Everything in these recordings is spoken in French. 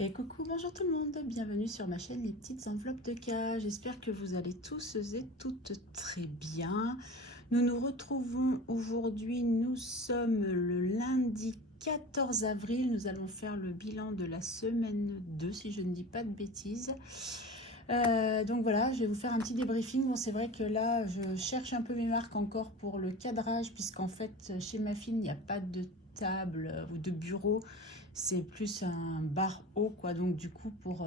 Et coucou, bonjour tout le monde, bienvenue sur ma chaîne Les Petites Enveloppes de K. J'espère que vous allez tous et toutes très bien. Nous nous retrouvons aujourd'hui, nous sommes le lundi 14 avril. Nous allons faire le bilan de la semaine 2, si je ne dis pas de bêtises. Donc voilà, je vais vous faire un petit débriefing. Bon, c'est vrai que là, je cherche un peu mes marques encore pour le cadrage, puisqu'en fait, chez ma fille, il n'y a pas de table ou de bureau. C'est plus un bar haut, quoi. Donc du coup, pour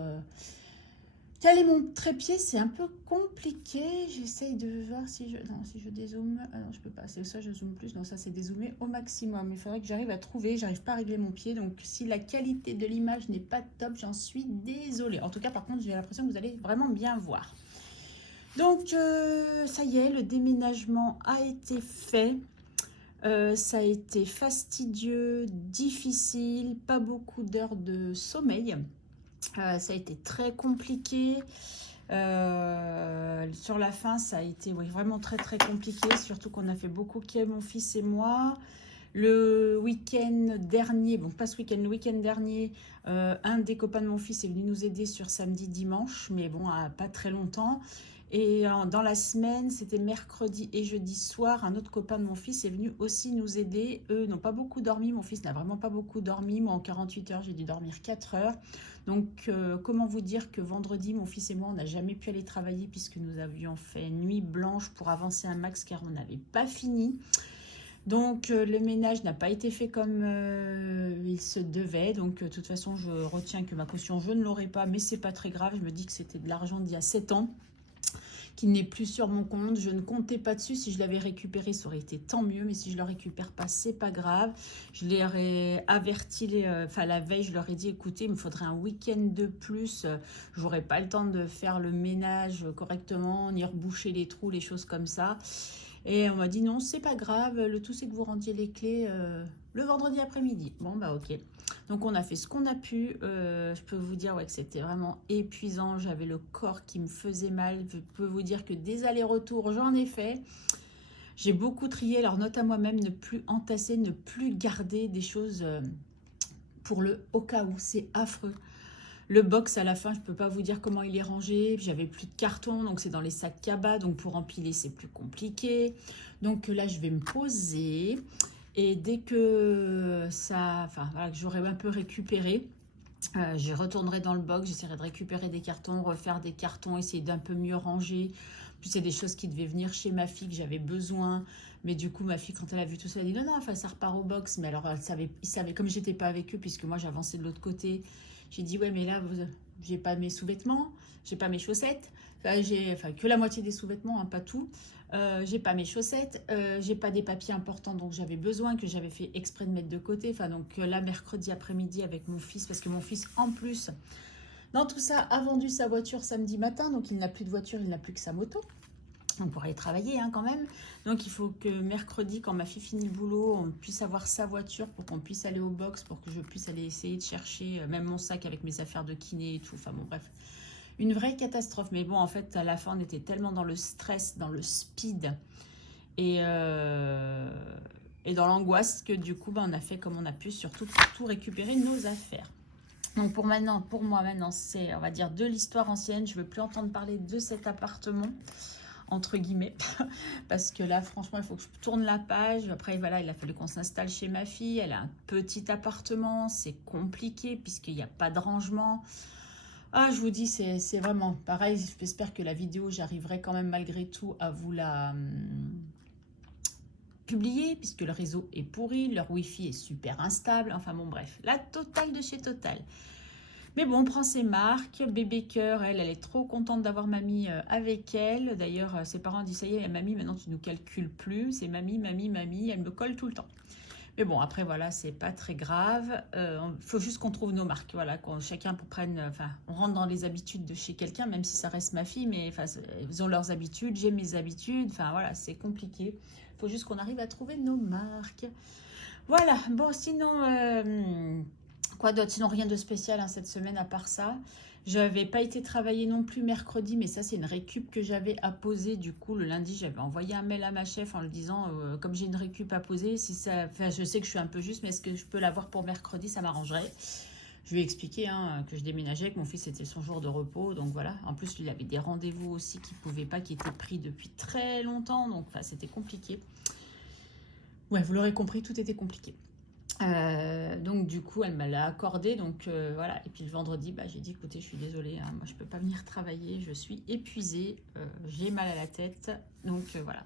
caler mon trépied, c'est un peu compliqué. J'essaye de voir si je... Non, si je dézoome... Ah non, je peux pas. C'est ça, je zoome plus. Non, ça, c'est dézoomé au maximum. Il faudrait que j'arrive à trouver. J'arrive pas à régler mon pied. Donc, si la qualité de l'image n'est pas top, j'en suis désolée. En tout cas, par contre, j'ai l'impression que vous allez vraiment bien voir. Donc, ça y est, le déménagement a été fait. Ça a été fastidieux, difficile, pas beaucoup d'heures de sommeil. Ça a été très compliqué. Sur la fin, ça a été vraiment très très compliqué, surtout qu'on a fait beaucoup Kay, mon fils et moi. Le week-end dernier, bon pas ce week-end, le week-end dernier, un des copains de mon fils est venu nous aider sur samedi, dimanche, mais bon, pas très longtemps. Et dans la semaine, c'était mercredi et jeudi soir, un autre copain de mon fils est venu aussi nous aider. Eux n'ont pas beaucoup dormi, mon fils n'a vraiment pas beaucoup dormi. Moi, en 48 heures, j'ai dû dormir 4 heures. Donc, comment vous dire que vendredi, mon fils et moi, on n'a jamais pu aller travailler puisque nous avions fait nuit blanche pour avancer un max car on n'avait pas fini. Donc, le ménage n'a pas été fait comme il se devait. Donc, de toute façon, je retiens que ma caution, je ne l'aurai pas, mais c'est pas très grave. Je me dis que c'était de l'argent d'il y a 7 ans qui n'est plus sur mon compte. Je ne comptais pas dessus. Si je l'avais récupéré, ça aurait été tant mieux. Mais si je ne le récupère pas, c'est pas grave. Je les ai avertis, la veille, je leur ai dit, écoutez, il me faudrait un week-end de plus. J'aurais pas le temps de faire le ménage correctement, ni reboucher les trous, les choses comme ça. Et on m'a dit, non, c'est pas grave. Le tout, c'est que vous rendiez les clés le vendredi après-midi. Bon, bah ok. Donc on a fait ce qu'on a pu. Je peux vous dire que c'était vraiment épuisant. J'avais le corps qui me faisait mal. Je peux vous dire que des allers-retours, j'en ai fait. J'ai beaucoup trié. Alors note à moi-même, ne plus entasser, ne plus garder des choses pour le au cas où. C'est affreux. Le box à la fin, je ne peux pas vous dire comment il est rangé. J'avais plus de carton, donc c'est dans les sacs cabas. Donc pour empiler, c'est plus compliqué. Donc là, je vais me poser. Et dès que que j'aurai un peu récupéré, je retournerai dans le box, j'essaierai de récupérer des cartons, refaire des cartons, essayer d'un peu mieux ranger. Puis c'est des choses qui devaient venir chez ma fille que j'avais besoin. Mais du coup, ma fille, quand elle a vu tout ça, elle a dit non, non, ça repart au box. Mais alors, ils savaient, comme j'étais pas avec eux, puisque moi j'avançais de l'autre côté, j'ai dit ouais, mais là, j'ai pas mes sous-vêtements, j'ai pas mes chaussettes. J'ai que la moitié des sous-vêtements, hein, pas tout. J'ai pas mes chaussettes, j'ai pas des papiers importants donc j'avais besoin, que j'avais fait exprès de mettre de côté. Donc là, mercredi après-midi avec mon fils, parce que mon fils en plus dans tout ça a vendu sa voiture samedi matin, donc il n'a plus de voiture, il n'a plus que sa moto. On pourrait travailler quand même. Donc il faut que mercredi, quand ma fille finit le boulot, on puisse avoir sa voiture pour qu'on puisse aller au box, pour que je puisse aller essayer de chercher même mon sac avec mes affaires de kiné et tout. Enfin bon, bref. Une vraie catastrophe. Mais bon, en fait, à la fin, on était tellement dans le stress, dans le speed et, dans l'angoisse que du coup, on a fait comme on a pu, surtout pour tout récupérer nos affaires. Donc pour moi maintenant, c'est, on va dire, de l'histoire ancienne. Je ne veux plus entendre parler de cet appartement, entre guillemets, parce que là, franchement, il faut que je tourne la page. Après, voilà, il a fallu qu'on s'installe chez ma fille. Elle a un petit appartement, c'est compliqué puisqu'il n'y a pas de rangement. Ah, je vous dis, c'est vraiment pareil. J'espère que la vidéo, j'arriverai quand même malgré tout à vous la publier, puisque le réseau est pourri, leur Wi-Fi est super instable. Enfin bon, bref, la totale de chez Total. Mais bon, on prend ses marques. Bébé cœur, elle est trop contente d'avoir mamie avec elle. D'ailleurs, ses parents disent, ça y est, mamie, maintenant tu nous calcules plus. C'est mamie, mamie, mamie. Elle me colle tout le temps. Mais bon, après, voilà, c'est pas très grave. Faut juste qu'on trouve nos marques. Voilà, qu'on chacun prenne... on rentre dans les habitudes de chez quelqu'un, même si ça reste ma fille. Mais ils ont leurs habitudes, j'ai mes habitudes. Enfin, voilà, c'est compliqué. Faut juste qu'on arrive à trouver nos marques. Voilà. Bon, sinon... quoi d'autre? Sinon, rien de spécial cette semaine à part ça. Je n'avais pas été travailler non plus mercredi, mais ça, c'est une récup que j'avais à poser. Du coup, le lundi, j'avais envoyé un mail à ma chef en lui disant, comme j'ai une récup à poser, si ça, je sais que je suis un peu juste, mais est-ce que je peux l'avoir pour mercredi? Ça m'arrangerait. Je lui ai expliqué hein, que je déménageais, que mon fils c'était son jour de repos. Donc voilà. En plus, lui, il avait des rendez-vous aussi qu'il ne pouvait pas, qui étaient pris depuis très longtemps. Donc enfin, c'était compliqué. Ouais, vous l'aurez compris, tout était compliqué. Donc du coup elle me l'a accordé, donc voilà. Et puis le vendredi j'ai dit écoutez, je suis désolée hein, moi je peux pas venir travailler, je suis épuisée, j'ai mal à la tête, donc voilà.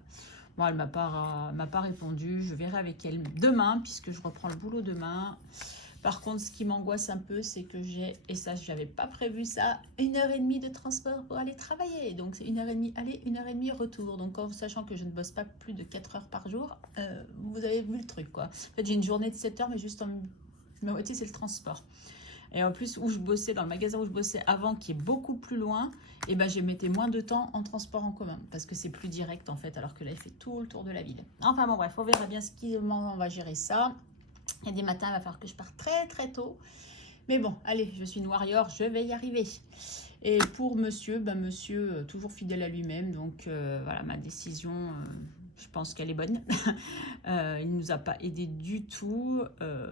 Bon, elle m'a pas répondu, je verrai avec elle demain puisque je reprends le boulot demain. Par contre, ce qui m'angoisse un peu, c'est que j'ai, et ça, je n'avais pas prévu ça, 1h30 de transport pour aller travailler. Donc, c'est 1h30 aller, 1h30 retour. Donc, en sachant que je ne bosse pas plus de 4 heures par jour, vous avez vu le truc, quoi. En fait, j'ai une journée de 7 heures, mais juste ma moitié, c'est le transport. Et en plus, où je bossais, dans le magasin où je bossais avant, qui est beaucoup plus loin, et je mettais moins de temps en transport en commun. Parce que c'est plus direct, en fait, alors que là, il fait tout le tour de la ville. Enfin, bon, bref, on verra bien comment on va gérer ça. Il y a des matins, il va falloir que je parte très très tôt. Mais bon, allez, je suis une warrior, je vais y arriver. Et pour monsieur, monsieur toujours fidèle à lui-même. Donc voilà, ma décision, je pense qu'elle est bonne. Il ne nous a pas aidé du tout.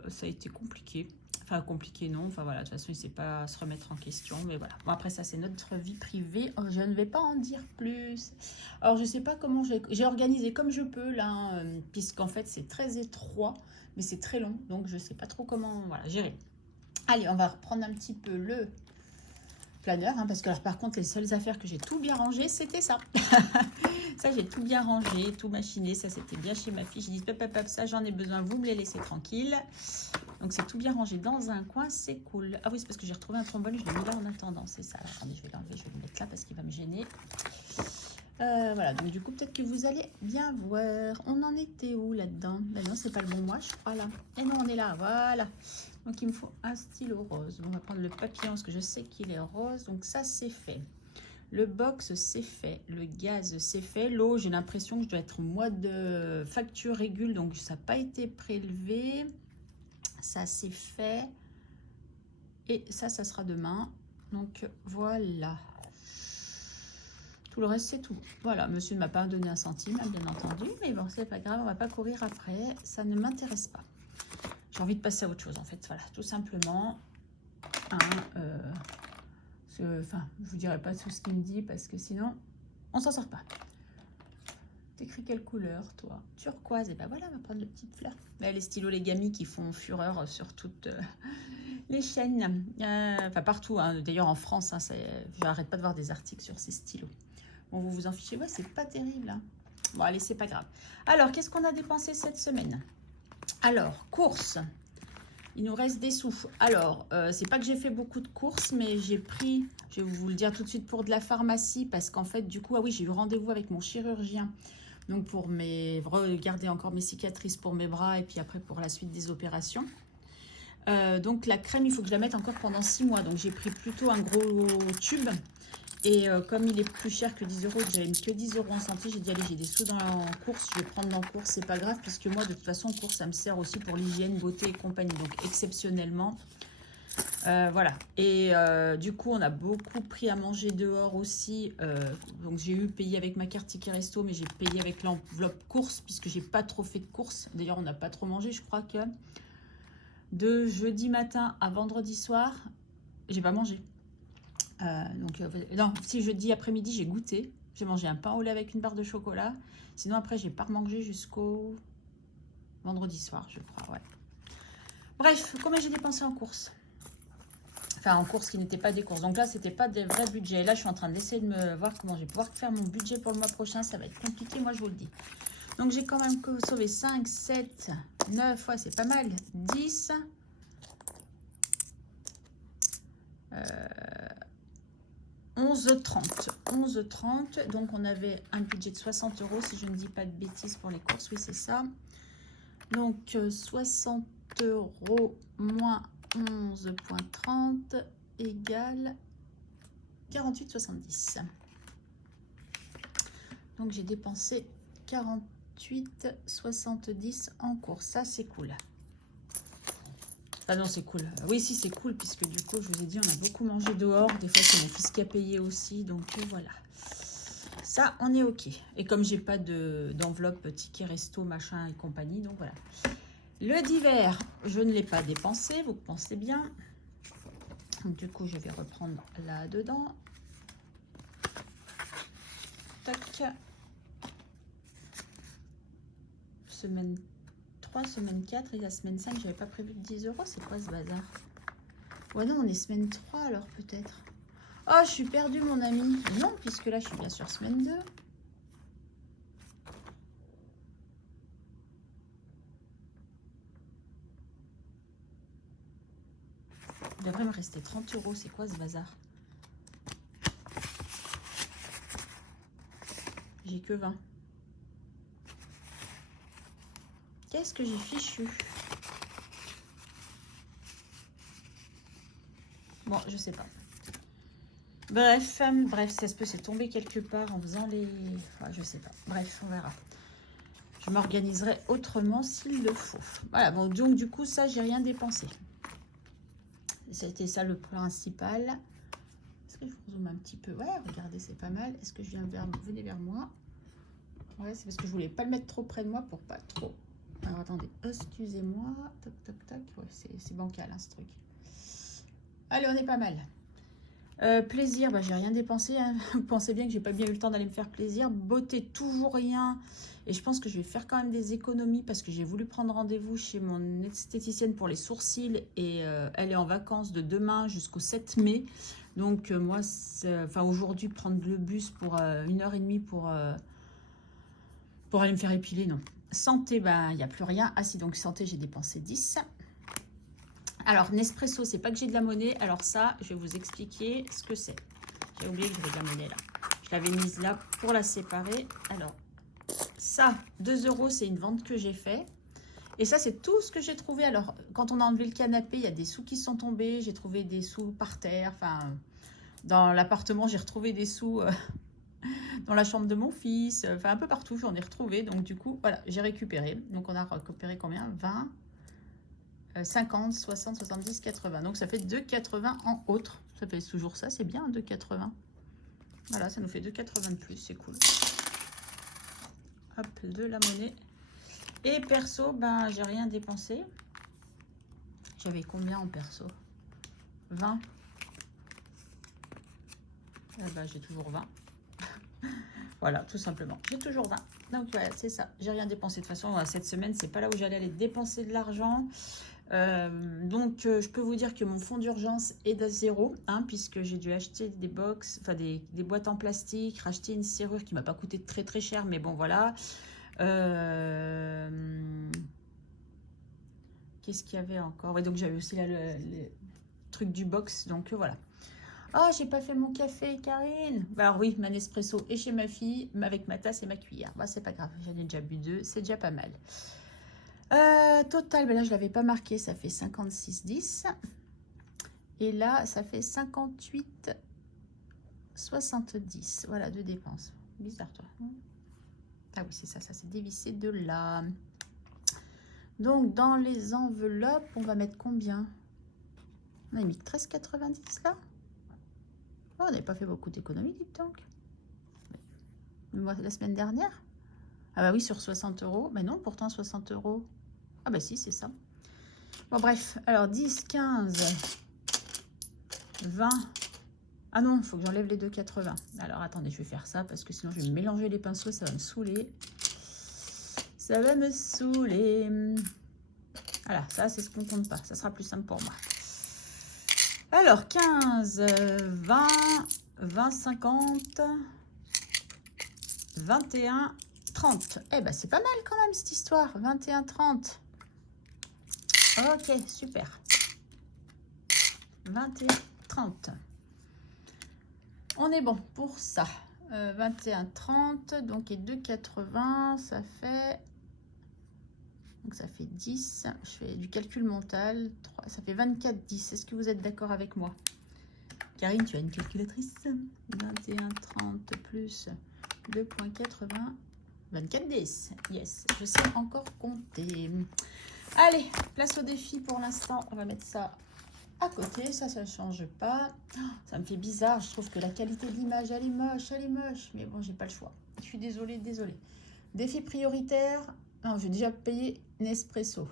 Ça a été compliqué. Enfin, compliqué non. Enfin voilà, de toute façon, il ne sait pas se remettre en question. Mais voilà. Bon, après ça, c'est notre vie privée. Je ne vais pas en dire plus. Alors, je ne sais pas comment j'ai organisé comme je peux là. Puisqu'en fait, c'est très étroit. Mais c'est très long. Donc, je ne sais pas trop comment gérer. Allez, on va reprendre un petit peu le planeur. Hein, parce que alors, par contre, les seules affaires que j'ai tout bien rangées, c'était ça. Ça, j'ai tout bien rangé, tout machiné. Ça, c'était bien chez ma fille. J'ai dit, pop, ça, j'en ai besoin. Vous me les laissez tranquilles. Donc, c'est tout bien rangé dans un coin. C'est cool. Ah oui, c'est parce que j'ai retrouvé un trombone. Je l'ai mis là en attendant. C'est ça. Alors, attendez, je vais l'enlever. Je vais le mettre là parce qu'il va me gêner. Voilà, donc du coup, peut-être que vous allez bien voir. On en était où là-dedans? Non, c'est pas le bon mois, je crois, là. Et non, on est là, voilà. Donc, il me faut un stylo rose. On va prendre le papillon parce que je sais qu'il est rose. Donc, ça, c'est fait. Le box, c'est fait. Le gaz, c'est fait. L'eau, j'ai l'impression que je dois être au mois de facture régule. Donc, ça n'a pas été prélevé. Ça, c'est fait. Et ça sera demain. Donc, voilà. Tout le reste, c'est tout. Voilà, monsieur ne m'a pas donné un centime, bien entendu. Mais bon, c'est pas grave, on va pas courir après. Ça ne m'intéresse pas. J'ai envie de passer à autre chose, en fait. Voilà, tout simplement. Enfin, je vous dirai pas tout ce qu'il me dit parce que sinon, on s'en sort pas. T'écris quelle couleur, toi? Turquoise. Et ben voilà, on va prendre le petite fleur. Mais les stylos Legami qui font fureur sur toutes les chaînes. Enfin, partout. Hein. D'ailleurs, en France, hein, j'arrête pas de voir des articles sur ces stylos. Bon, vous vous en fichez. Ouais, c'est pas terrible. Hein. Bon, allez, c'est pas grave. Alors, qu'est-ce qu'on a dépensé cette semaine? Alors, courses. Il nous reste des sous. Alors, c'est pas que j'ai fait beaucoup de courses, mais j'ai pris, je vais vous le dire tout de suite, pour de la pharmacie, parce qu'en fait, du coup, ah oui, j'ai eu rendez-vous avec mon chirurgien. Donc, pour regarder encore mes cicatrices pour mes bras, et puis après, pour la suite des opérations. Donc, la crème, il faut que je la mette encore pendant 6 mois. Donc, j'ai pris plutôt un gros tube. Et comme il est plus cher que 10 euros, que j'avais mis que 10 euros en santé, j'ai dit allez, j'ai des sous en course, je vais prendre en course, c'est pas grave, puisque moi de toute façon en course ça me sert aussi pour l'hygiène, beauté et compagnie, donc exceptionnellement. Voilà, et du coup on a beaucoup pris à manger dehors aussi, donc j'ai payé avec ma carte Ticket Resto, mais j'ai payé avec l'enveloppe course, puisque j'ai pas trop fait de courses, d'ailleurs on n'a pas trop mangé, je crois que de jeudi matin à vendredi soir, j'ai pas mangé. Non, si jeudi après-midi, j'ai goûté. J'ai mangé un pain au lait avec une barre de chocolat. Sinon, après, j'ai pas remangé jusqu'au vendredi soir, je crois, ouais. Bref, combien j'ai dépensé en courses? Enfin, en courses qui n'étaient pas des courses. Donc là, c'était pas des vrais budgets. Là, je suis en train d'essayer de me voir comment je vais pouvoir faire mon budget pour le mois prochain. Ça va être compliqué, moi, je vous le dis. Donc, j'ai quand même sauvé 5, 7, 9, ouais, c'est pas mal. 10. 11,30. 11,30. Donc, on avait un budget de 60 euros, si je ne dis pas de bêtises pour les courses. Oui, c'est ça. Donc, 60 euros moins 11,30 égale 48,70. Donc, j'ai dépensé 48,70 en course. Ça, c'est cool. Ah non, c'est cool. Oui, si, c'est cool, puisque du coup, je vous ai dit, on a beaucoup mangé dehors. Des fois, c'est mon fils qui a payé aussi. Donc, voilà. Ça, on est OK. Et comme j'ai pas d'enveloppe ticket resto, machin et compagnie, donc voilà. Le divers, je ne l'ai pas dépensé, vous pensez bien. Donc, du coup, je vais reprendre là-dedans. Tac. Semaine 3, semaine 4 et la semaine 5, j'avais pas prévu de 10 euros. C'est quoi ce bazar? Ouais, non, on est semaine 3 alors peut-être. Oh, je suis perdue, mon ami. Non, puisque là, je suis bien sur semaine 2. Il devrait me rester 30 euros. C'est quoi ce bazar? J'ai que 20. Qu'est-ce que j'ai fichu? Bon, je sais pas. Bref, ça se peut, c'est tombé quelque part en faisant les... Enfin, je sais pas. Bref, on verra. Je m'organiserai autrement s'il le faut. Voilà, bon, donc du coup, ça, j'ai rien dépensé. C'était ça le principal. Est-ce que je vous zoome un petit peu? Ouais, regardez, c'est pas mal. Est-ce que je viens vers... Venez vers moi. Ouais, c'est parce que je voulais pas le mettre trop près de moi pour pas trop... Alors, attendez, excusez-moi. Tac, tac, tac. Ouais, c'est bancal, hein, ce truc. Allez, on est pas mal. Plaisir, bah, j'ai rien dépensé. Hein. Vous pensez bien que j'ai pas bien eu le temps d'aller me faire plaisir. Beauté, toujours rien. Et je pense que je vais faire quand même des économies parce que j'ai voulu prendre rendez-vous chez mon esthéticienne pour les sourcils. Et elle est en vacances de demain jusqu'au 7 mai. Donc moi, enfin aujourd'hui, prendre le bus pour 1h30 pour aller me faire épiler, non. Santé, ben, il n'y a plus rien. Ah si, donc santé, j'ai dépensé 10. Alors, Nespresso, c'est pas que j'ai de la monnaie. Alors ça, je vais vous expliquer ce que c'est. J'ai oublié que j'avais de la monnaie là. Je l'avais mise là pour la séparer. Alors, ça, 2 euros, c'est une vente que j'ai fait. Et ça, c'est tout ce que j'ai trouvé. Alors, quand on a enlevé le canapé, il y a des sous qui sont tombés. J'ai trouvé des sous par terre. Enfin, dans l'appartement, j'ai retrouvé des sous dans la chambre de mon fils. Enfin, un peu partout, j'en ai retrouvé. Donc, du coup, voilà, j'ai récupéré. Donc, on a récupéré combien? 20 50, 60, 70, 80. Donc, ça fait 2,80 en autres. Ça fait toujours ça, c'est bien, 2,80. Voilà, ça nous fait 2,80 de plus, c'est cool. Hop, de la monnaie. Et perso, ben, j'ai rien dépensé. J'avais combien en perso? 20. Eh ben, j'ai toujours 20. Voilà, tout simplement. J'ai toujours 20. Donc, voilà, c'est ça. J'ai rien dépensé. De toute façon, cette semaine, c'est pas là où j'allais aller dépenser de l'argent. Je peux vous dire que mon fonds d'urgence est à 0, hein, puisque j'ai dû acheter des box, enfin des boîtes en plastique, racheter une serrure qui m'a pas coûté très très cher, mais bon voilà. Qu'est-ce qu'il y avait encore? Et donc j'avais aussi là le truc du box, donc voilà. Oh, j'ai pas fait mon café, Karine. Bah alors oui, ma Nespresso est chez ma fille, avec ma tasse et ma cuillère. Bah c'est pas grave, j'en ai déjà bu 2, c'est déjà pas mal. Total, ben là je l'avais pas marqué, ça fait 56,10. Et là, ça fait 58,70. Voilà, de dépenses. Bizarre, toi. Ah oui, c'est ça, ça s'est dévissé de là. Donc, dans les enveloppes, on va mettre combien? On a mis 13,90 là. Oh, on n'avait pas fait beaucoup d'économies, dites donc. La semaine dernière? Ah bah oui, sur 60 euros. Mais non, pourtant 60 euros. Ah bah si, c'est ça. Bon, bref. Alors, 10, 15, 20. Ah non, il faut que j'enlève les 2,80. Alors, attendez, je vais faire ça parce que sinon, je vais mélanger les pinceaux. Ça va me saouler. Ça va me saouler. Voilà, ça, c'est ce qu'on compte pas. Ça sera plus simple pour moi. Alors, 15, 20, 20, 50, 21, 30. Eh ben, c'est pas mal quand même, cette histoire. 21, 30. Ok, super. 21, 30. On est bon pour ça. 21, 30. Donc, et 2,80, ça fait... Donc, ça fait 10. Je fais du calcul mental. 3, ça fait 24, 10. Est-ce que vous êtes d'accord avec moi? Karine, tu as une calculatrice. 21, 30 plus 2,80. 24, 10. Yes, je sais encore compter. Allez, place au défi pour l'instant. On va mettre ça à côté. Ça ne change pas. Ça me fait bizarre. Je trouve que la qualité de l'image, elle est moche. Elle est moche. Mais bon, j'ai pas le choix. Je suis désolée, désolée. Défi prioritaire. Non, j'ai déjà payé Nespresso.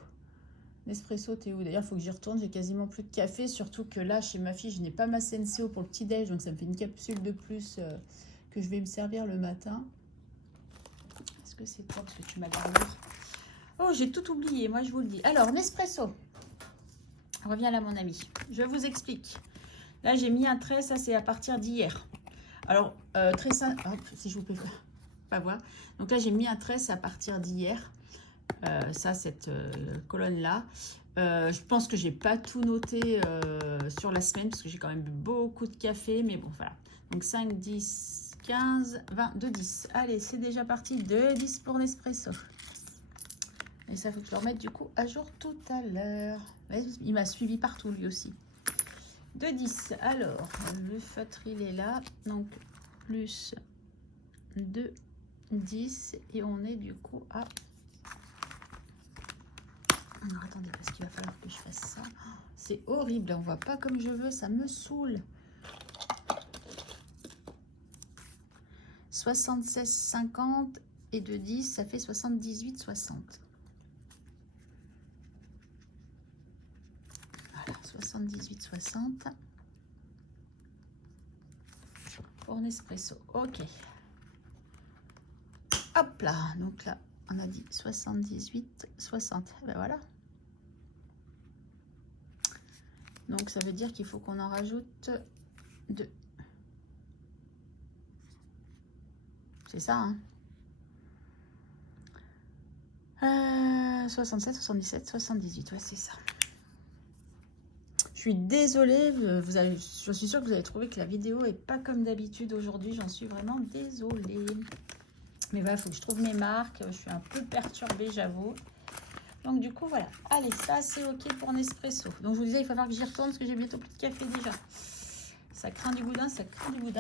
Nespresso, t'es où? D'ailleurs, il faut que j'y retourne. J'ai quasiment plus de café. Surtout que là, chez ma fille, je n'ai pas ma Senseo pour le petit-déj. Donc, ça me fait une capsule de plus que je vais me servir le matin. Est-ce que c'est toi? Parce que tu m'as l'air lourd. Oh, j'ai tout oublié. Moi, je vous le dis. Alors, Nespresso. Reviens là, mon ami. Je vous explique. Là, j'ai mis un trait. Ça, c'est à partir d'hier. Alors, très simple. Si je vous peux pas voir. Donc là, j'ai mis un trait. C'est à partir d'hier. Ça, cette colonne-là. Je pense que j'ai pas tout noté sur la semaine parce que j'ai quand même bu beaucoup de café. Mais bon, voilà. Donc 5, 10, 15, 20, 2, 10. Allez, c'est déjà parti. 2, 10 pour Nespresso. Et ça, faut que je le remette du coup à jour tout à l'heure. Il m'a suivi partout lui aussi. 2, 10. Alors, le feutre, il est là. Donc, plus 2, 10. Et on est du coup à... Alors attendez, parce qu'il va falloir que je fasse ça. C'est horrible, on voit pas comme je veux, ça me saoule. 76,50 et de 10, ça fait 78,60. Voilà, 78,60 pour Nespresso. Ok. Hop là, donc là, on a dit 78,60. Ben voilà. Donc, ça veut dire qu'il faut qu'on en rajoute 2. C'est ça, hein 67, 77, 78. Ouais, c'est ça. Je suis désolée. Je suis sûre que vous avez trouvé que la vidéo est pas comme d'habitude aujourd'hui. J'en suis vraiment désolée. Mais voilà, il faut que je trouve mes marques. Je suis un peu perturbée, j'avoue. Donc, du coup, voilà. Allez, ça, c'est OK pour Nespresso. Donc, je vous disais, il va falloir que j'y retourne parce que j'ai bientôt plus de café déjà. Ça craint du boudin,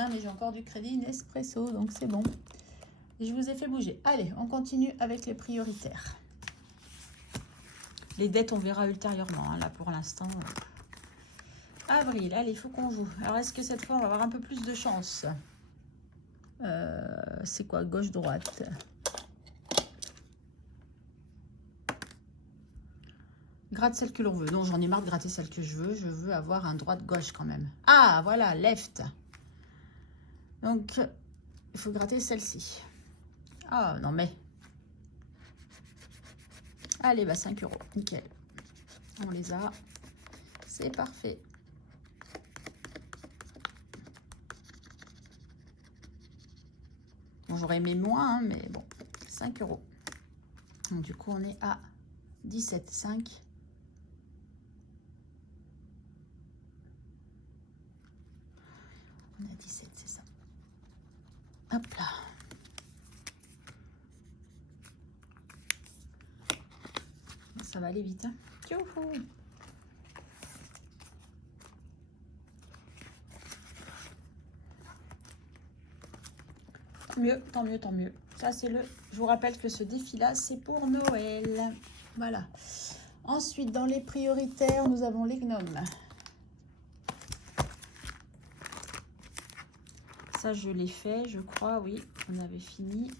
mais j'ai encore du crédit Nespresso, donc c'est bon. Et je vous ai fait bouger. Allez, on continue avec les prioritaires. Les dettes, on verra ultérieurement. Hein, là, pour l'instant. Avril, allez, il faut qu'on joue. Alors, est-ce que cette fois, on va avoir un peu plus de chance? C'est quoi? Gauche-droite. Gratte celle que l'on veut. Non, j'en ai marre de gratter celle que je veux. Je veux avoir un droite-gauche quand même. Ah, voilà, left. Donc, il faut gratter celle-ci. Ah, non mais. Allez, bah 5 €. Nickel. On les a. C'est parfait. Bon, j'aurais aimé moins, hein, mais bon. 5 €. Donc, du coup, on est à 17,5. On est à 17, c'est ça. Hop là. Ça va aller vite. Hein. Youhou. Tant mieux, tant mieux, tant mieux. Ça, c'est le... Je vous rappelle que ce défi-là, c'est pour Noël. Voilà. Ensuite, dans les prioritaires, nous avons les gnomes. Ça, je l'ai fait, je crois, oui. On avait fini.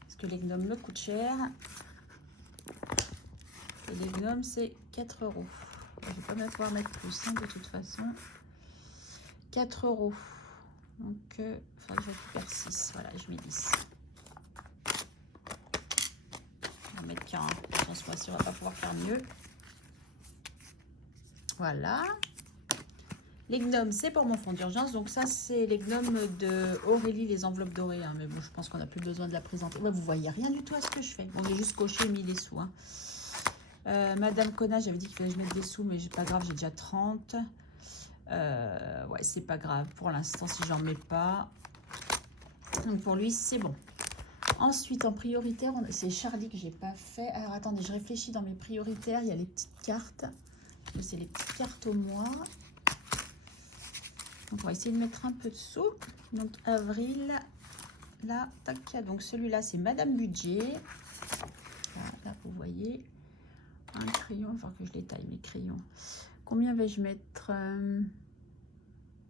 Parce que les gnomes me coûtent cher. Et les gnomes, c'est 4 €. Je ne vais pas pouvoir mettre plus, hein, de toute façon. 4 €. Donc, il faudra que je récupère 6. Voilà, je mets 10. On va mettre qu'un. Dans ce mois-ci, on ne va pas pouvoir faire mieux. Voilà. Les gnomes, c'est pour mon fonds d'urgence. Donc, ça, c'est les gnomes de Aurélie, les enveloppes dorées. Hein. Mais bon, je pense qu'on n'a plus besoin de la présenter. Ouais, vous voyez rien du tout à ce que je fais. Bon, j'ai juste coché et mis les sous. Hein. Madame Conna, j'avais dit qu'il fallait que je mette des sous, mais c'est pas grave, j'ai déjà 30. Ouais, c'est pas grave pour l'instant si j'en mets pas. Donc pour lui, c'est bon. Ensuite, en prioritaire, c'est Charlie que j'ai pas fait. Alors attendez, je réfléchis dans mes prioritaires. Il y a les petites cartes. C'est les petites cartes au mois. Donc on va essayer de mettre un peu de sous. Donc avril, là, tac. Donc celui-là, c'est Madame Budget. Voilà, là, vous voyez. Un crayon, il va falloir que je les taille, mes crayons. Combien vais-je mettre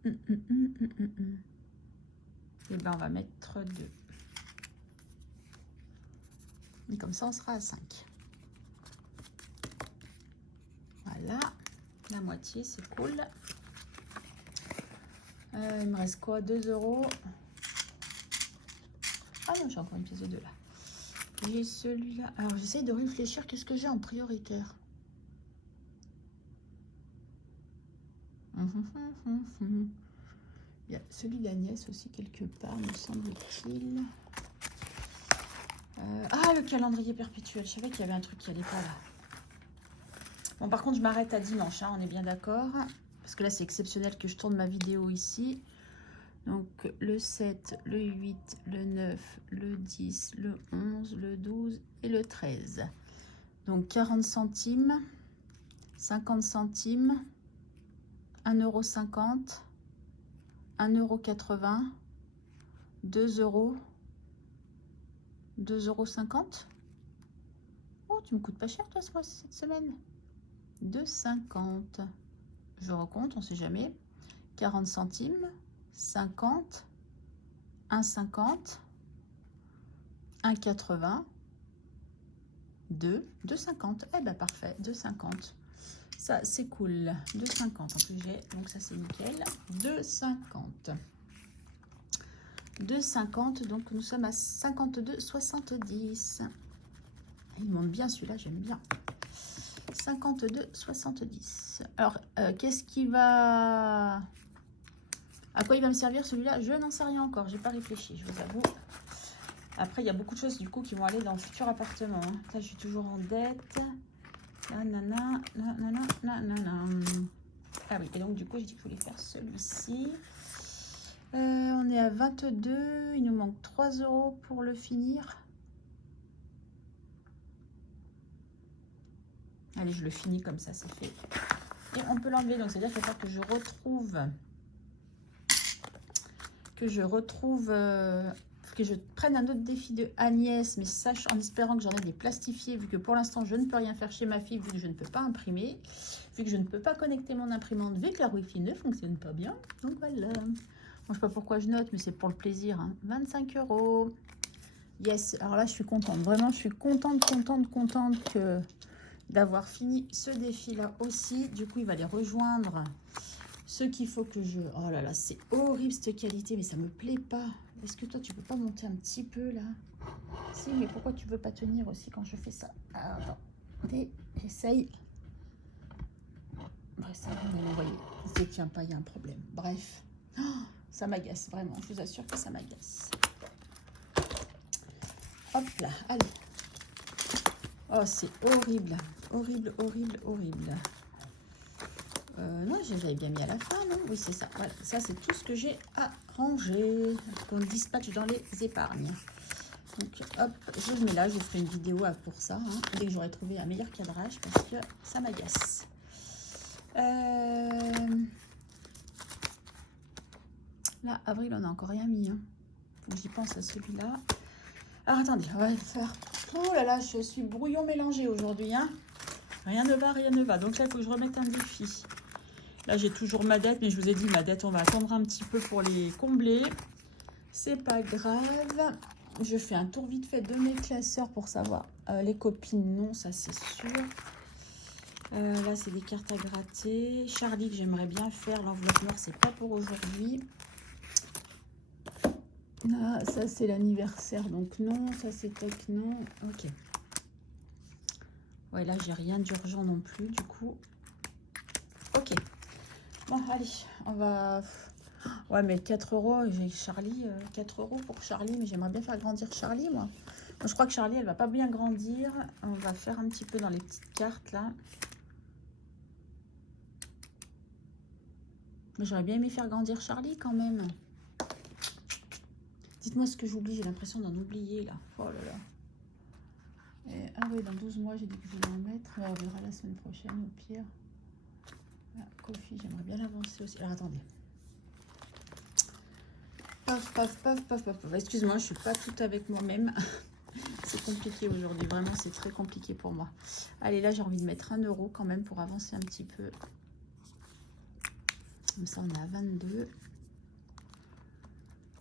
Eh bien, on va mettre 2. Et comme ça, on sera à 5. Voilà, la moitié, c'est cool. Il me reste quoi? 2 €. Ah non, j'ai encore une pièce de 2 là. J'ai celui-là. Alors, j'essaye de réfléchir. Qu'est-ce que j'ai en prioritaire? Il y a celui d'Agnès aussi quelque part, me semble-t-il. Ah, le calendrier perpétuel. Je savais qu'il y avait un truc qui allait pas là. Bon, par contre, je m'arrête à dimanche, hein, on est bien d'accord. Parce que là, c'est exceptionnel que je tourne ma vidéo ici. Donc, le 7, le 8, le 9, le 10, le 11, le 12 et le 13. Donc, 40 centimes, 50 centimes, 1,50 €, 1,80 €, 2 €, 2,50 €. Oh, tu me coûtes pas cher, toi, cette semaine. 2,50 €. Je recompte, on sait jamais. 40 centimes, 50, 1,50, 1,80, 2,50. Eh ben parfait, 2,50. Ça, c'est cool. 2,50 en plus j'ai, donc ça c'est nickel. 2,50. 2,50, donc nous sommes à 52,70. Il monte bien celui-là, j'aime bien. 52,70. Alors, qu'est-ce qui va... À quoi il va me servir celui-là? Je n'en sais rien encore, j'ai pas réfléchi, je vous avoue. Après, il y a beaucoup de choses du coup qui vont aller dans le futur appartement. Hein. Là, je suis toujours en dette. Nanana, nanana, nanana. Ah oui, et donc du coup, j'ai dit que je voulais faire celui-ci. On est à 22, il nous manque 3 € pour le finir. Allez, je le finis comme ça, c'est fait. Et on peut l'enlever, donc c'est-à-dire qu'il va falloir que je prenne un autre défi de Agnès, mais sache en espérant que j'en ai des plastifiés, vu que pour l'instant je ne peux rien faire chez ma fille, vu que je ne peux pas imprimer, vu que je ne peux pas connecter mon imprimante, vu que la Wi-Fi ne fonctionne pas bien. Donc voilà. Bon, je sais pas pourquoi je note, mais c'est pour le plaisir. Hein. 25 €. Yes. Alors là, je suis contente. Vraiment, je suis contente que d'avoir fini ce défi-là aussi. Du coup, il va les rejoindre. Ce qu'il faut que je... Oh là là, c'est horrible cette qualité, mais ça me plaît pas. Est-ce que toi, tu peux pas monter un petit peu là? Si, mais pourquoi tu veux pas tenir aussi quand je fais ça? Alors, attendez, j'essaye. Bref, ça, vous voyez, il ne tient pas, il y a un problème. Bref, oh, ça m'agace, vraiment. Je vous assure que ça m'agace. Hop là, allez. Oh, c'est horrible. Horrible, horrible, horrible. Non, je les avais bien mis à la fin, non? Oui, c'est ça. Voilà, ça, c'est tout ce que j'ai à ranger, qu'on dispatche dans les épargnes. Donc, hop, je le mets là. Je vous ferai une vidéo pour ça, hein, dès que j'aurai trouvé un meilleur cadrage, parce que ça m'agace. Là, avril, on n'a encore rien mis. Hein. Faut que j'y pense à celui-là. Alors, attendez, on va faire... Oh là là, je suis brouillon mélangé aujourd'hui, hein. Rien ne va, rien ne va. Donc là, il faut que je remette un défi. Là, j'ai toujours ma dette, mais je vous ai dit, ma dette, on va attendre un petit peu pour les combler. C'est pas grave. Je fais un tour vite fait de mes classeurs pour savoir. Les copines, non, ça c'est sûr. Là, c'est des cartes à gratter. Charlie, que j'aimerais bien faire. L'enveloppe noire, c'est pas pour aujourd'hui. Ah, ça, c'est l'anniversaire, donc non. Ça, c'est tech, non. Ok. Ouais, là, j'ai rien d'urgent non plus, du coup. Ok. Bon, allez, on va... Ouais, mais 4 €, j'ai Charlie, 4 € pour Charlie, mais j'aimerais bien faire grandir Charlie, moi. Je crois que Charlie, elle va pas bien grandir. On va faire un petit peu dans les petites cartes, là. Mais j'aurais bien aimé faire grandir Charlie, quand même. Dites-moi ce que j'oublie, j'ai l'impression d'en oublier, là. Oh là là. Et, ah oui, dans 12 mois, j'ai dit que je voulais en mettre. On verra la semaine prochaine, au pire. Ah, Kofi, j'aimerais bien l'avancer aussi. Alors, attendez. Paf, paf, paf, paf, paf. Excuse-moi, je suis pas toute avec moi-même. C'est compliqué aujourd'hui. Vraiment, c'est très compliqué pour moi. Allez, là, j'ai envie de mettre 1 € quand même pour avancer un petit peu. Comme ça, on est à 22.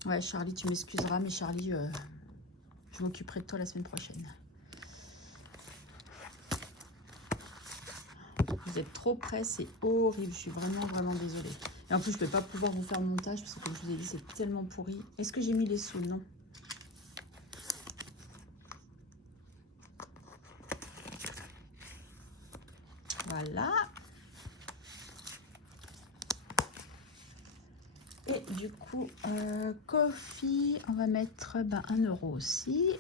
Ouais, Charlie, tu m'excuseras, mais Charlie, je m'occuperai de toi la semaine prochaine. Vous êtes trop près, c'est horrible. Je suis vraiment, vraiment désolée. Et en plus, je ne vais pas pouvoir vous faire le montage parce que comme je vous ai dit, c'est tellement pourri. Est-ce que j'ai mis les sous? Non. Voilà. Et du coup, coffee, on va mettre 1 euro aussi.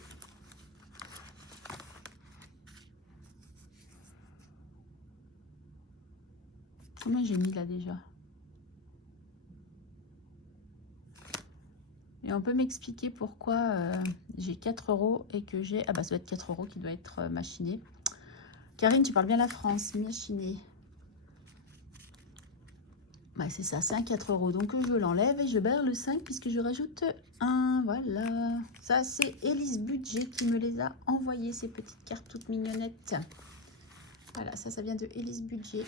Combien j'ai mis là déjà? Et on peut m'expliquer pourquoi j'ai 4 euros et que j'ai... Ah bah ça doit être 4 euros qui doit être machiné. Karine, tu parles bien la France, machiné. Bah c'est ça, c'est un 4 euros. Donc je l'enlève et je barre le 5 puisque je rajoute 1. Voilà. Ça c'est Elise Budget qui me les a envoyées, ces petites cartes toutes mignonnettes. Voilà, ça vient de Elise Budget.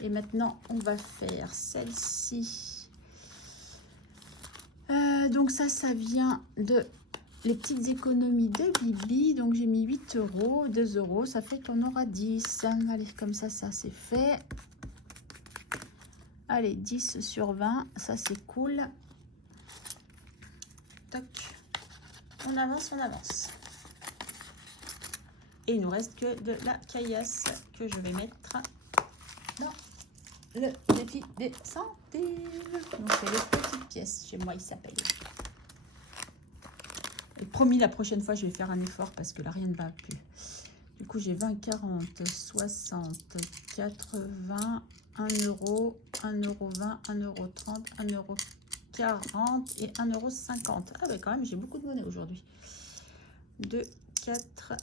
Et maintenant, on va faire celle-ci. Donc ça vient de les petites économies de Bibi. Donc j'ai mis 8 euros, 2 euros. Ça fait qu'on aura 10. Allez, comme ça c'est fait. Allez, 10 sur 20. Ça, c'est cool. Toc. On avance, on avance. Et il nous reste que de la caillasse que je vais mettre dans le défi des centimes. Donc c'est les petites pièces. Chez moi, il s'appelle. Et promis, la prochaine fois, je vais faire un effort parce que là, rien ne va plus. Du coup, j'ai 20, 40, 60, 80, 1 euro, 1 euro 20, 1 euro 30, 1 euro 40 et 1 euro 50. Ah ouais, quand même, j'ai beaucoup de monnaie aujourd'hui. 2, 4,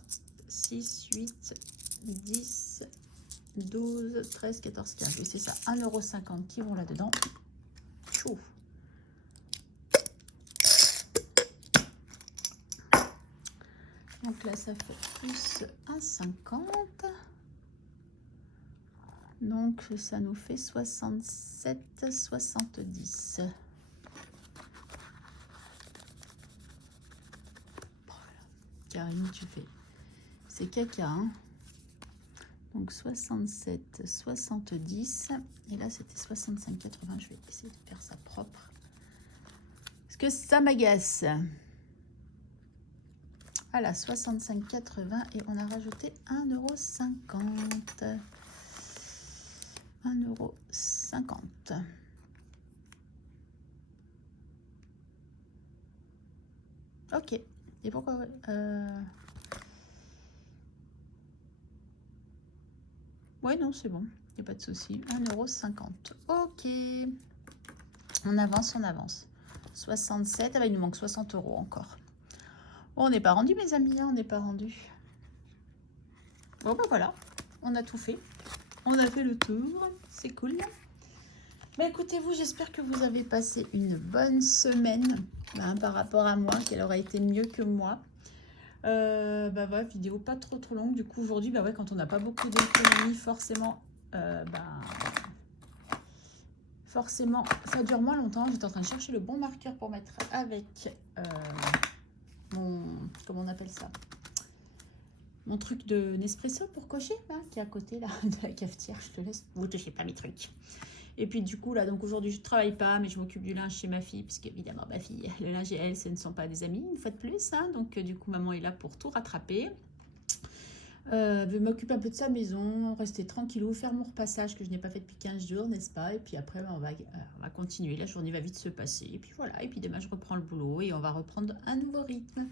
6, 8, 10, 12, 13, 14, 15. Oui, c'est ça, 1 euro 50 qui vont là-dedans. Chaud. Donc là, ça fait plus 1,50. Donc, ça nous fait 67, 70. Voilà. Karine, tu fais. C'est caca, hein. Donc, 67, 70. Et là, c'était 65, 80. Je vais essayer de faire ça propre. Parce que ça m'agace. Voilà, 65, 80 et on a rajouté 1,50 €. 1,50 €. Ok. Et pourquoi ouais, non, c'est bon. Il n'y a pas de souci. 1,50 €. Ok. On avance, on avance. 67. Ah bah, il nous manque 60 € encore. Bon, on n'est pas rendu, mes amis, hein, on n'est pas rendu. Bon, ben voilà, on a tout fait. On a fait le tour, c'est cool. Bah, écoutez-vous, j'espère que vous avez passé une bonne semaine par rapport à moi, qu'elle aura été mieux que moi. Bah ouais, vidéo pas trop longue. Du coup, aujourd'hui, bah ouais, quand on n'a pas beaucoup d'économie, forcément, forcément, ça dure moins longtemps. J'étais en train de chercher le bon marqueur pour mettre avec mon, comment on appelle ça, mon truc de Nespresso pour cocher, là, qui est à côté là de la cafetière. Je te laisse, vous touchez pas mes trucs. Et puis du coup là, donc aujourd'hui je travaille pas, mais je m'occupe du linge chez ma fille, puisque évidemment ma fille, le linge et elle, ce ne sont pas des amis une fois de plus, hein. Donc du coup maman est là pour tout rattraper. Je vais m'occuper un peu de sa maison, rester tranquillou, faire mon repassage que je n'ai pas fait depuis 15 jours, n'est-ce pas? Et puis après, on va continuer, la journée va vite se passer. Et puis voilà, et puis demain, je reprends le boulot et on va reprendre un nouveau rythme.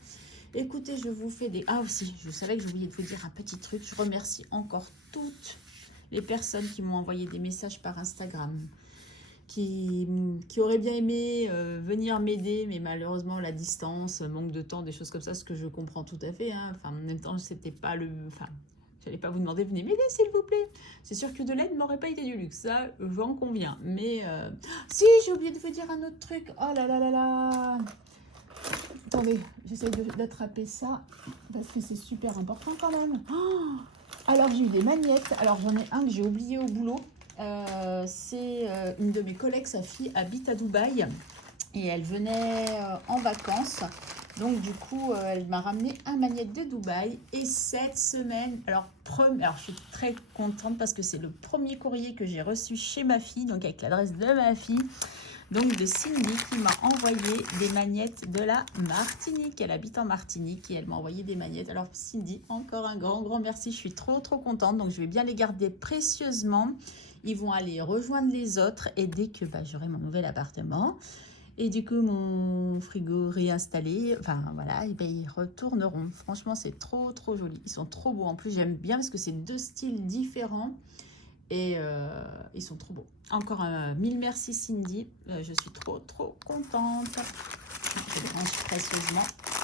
Écoutez, je vous fais des... Ah aussi, je savais que j'oubliais de vous dire un petit truc. Je remercie encore toutes les personnes qui m'ont envoyé des messages par Instagram, qui auraient bien aimé venir m'aider, mais malheureusement la distance, manque de temps, des choses comme ça, ce que je comprends tout à fait, hein. Enfin, en même temps, c'était pas le... Enfin, j'allais pas vous demander, venez m'aider s'il vous plaît. C'est sûr que de l'aide n'aurait pas été du luxe, ça, j'en conviens. Mais si, j'ai oublié de vous dire un autre truc. Oh là là là là. Attendez, j'essaie d'attraper ça, parce que c'est super important quand même. Oh, alors, j'ai eu des magnettes. Alors, j'en ai un que j'ai oublié au boulot. C'est une de mes collègues, sa fille habite à Dubaï et elle venait en vacances. Donc du coup, elle m'a ramené un magnète de Dubaï. Et cette semaine, alors je suis très contente parce que c'est le premier courrier que j'ai reçu chez ma fille, donc avec l'adresse de ma fille. Donc de Cindy qui m'a envoyé des magnettes de la Martinique. Elle habite en Martinique et elle m'a envoyé des magnettes. Alors Cindy, encore un grand merci. Je suis trop contente. Donc je vais bien les garder précieusement. Ils vont aller rejoindre les autres et dès que j'aurai mon nouvel appartement et du coup mon frigo réinstallé, enfin voilà, et ils retourneront. Franchement, c'est trop joli. Ils sont trop beaux. En plus, j'aime bien parce que c'est deux styles différents. Et ils sont trop beaux. Encore mille merci Cindy. Je suis trop contente. Je les range précieusement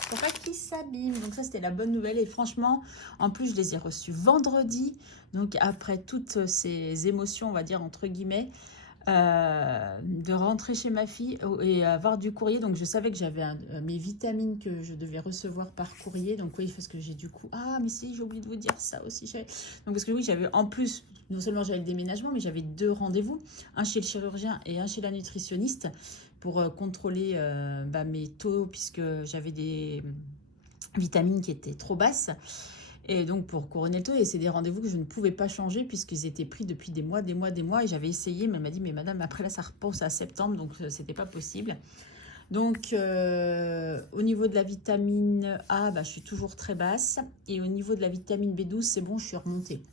pour pas qu'ils s'abîment. Donc ça, c'était la bonne nouvelle. Et franchement, en plus, je les ai reçus vendredi. Donc après toutes ces émotions, on va dire, entre guillemets, de rentrer chez ma fille et avoir du courrier. Donc je savais que j'avais mes vitamines que je devais recevoir par courrier. Donc oui, parce que j'ai du coup... Ah mais si, j'ai oublié de vous dire ça aussi. Donc parce que oui, j'avais en plus, non seulement j'avais le déménagement, mais j'avais 2 rendez-vous. Un chez le chirurgien et un chez la nutritionniste pour contrôler mes taux puisque j'avais des vitamines qui étaient trop basses. Et donc pour couronner le taux, et c'est des rendez-vous que je ne pouvais pas changer puisqu'ils étaient pris depuis des mois. Et j'avais essayé, mais elle m'a dit, mais madame, après là, ça repose à septembre, donc c'était pas possible. Donc au niveau de la vitamine A, je suis toujours très basse. Et au niveau de la vitamine B12, c'est bon, je suis remontée.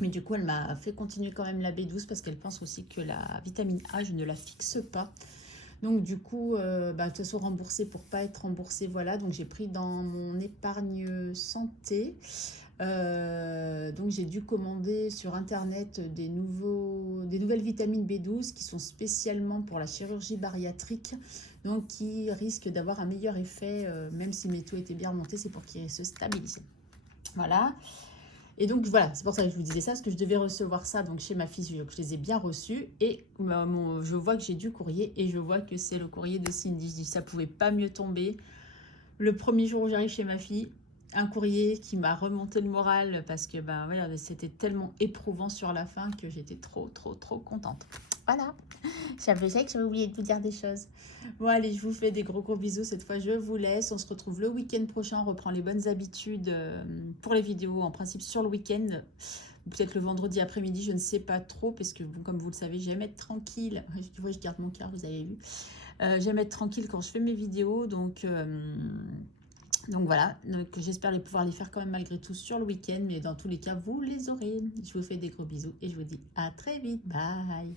Mais du coup, elle m'a fait continuer quand même la B12 parce qu'elle pense aussi que la vitamine A, je ne la fixe pas. Donc du coup, de toute façon remboursé pour pas être remboursé, voilà. Donc j'ai pris dans mon épargne santé. Donc j'ai dû commander sur internet des nouvelles vitamines B12 qui sont spécialement pour la chirurgie bariatrique. Donc qui risquent d'avoir un meilleur effet, même si mes taux étaient bien remontés, c'est pour qu'ils se stabilisent. Voilà. Et donc voilà, c'est pour ça que je vous disais ça, parce que je devais recevoir ça donc chez ma fille, je les ai bien reçus. Et je vois que j'ai du courrier et je vois que c'est le courrier de Cindy. Je dis, ça pouvait pas mieux tomber. Le premier jour où j'arrive chez ma fille, un courrier qui m'a remonté le moral parce que voilà, c'était tellement éprouvant sur la fin que j'étais trop contente. Voilà, je que j'avais oublié de vous dire des choses. Bon allez, je vous fais des gros bisous. Cette fois, je vous laisse. On se retrouve le week-end prochain. On reprend les bonnes habitudes pour les vidéos, en principe sur le week-end. Peut-être le vendredi après-midi, je ne sais pas trop, parce que comme vous le savez, j'aime être tranquille. Tu vois, je garde mon cœur, vous avez vu. J'aime être tranquille quand je fais mes vidéos, donc voilà, donc j'espère pouvoir les faire quand même malgré tout sur le week-end, mais dans tous les cas, vous les aurez. Je vous fais des gros bisous et je vous dis à très vite. Bye!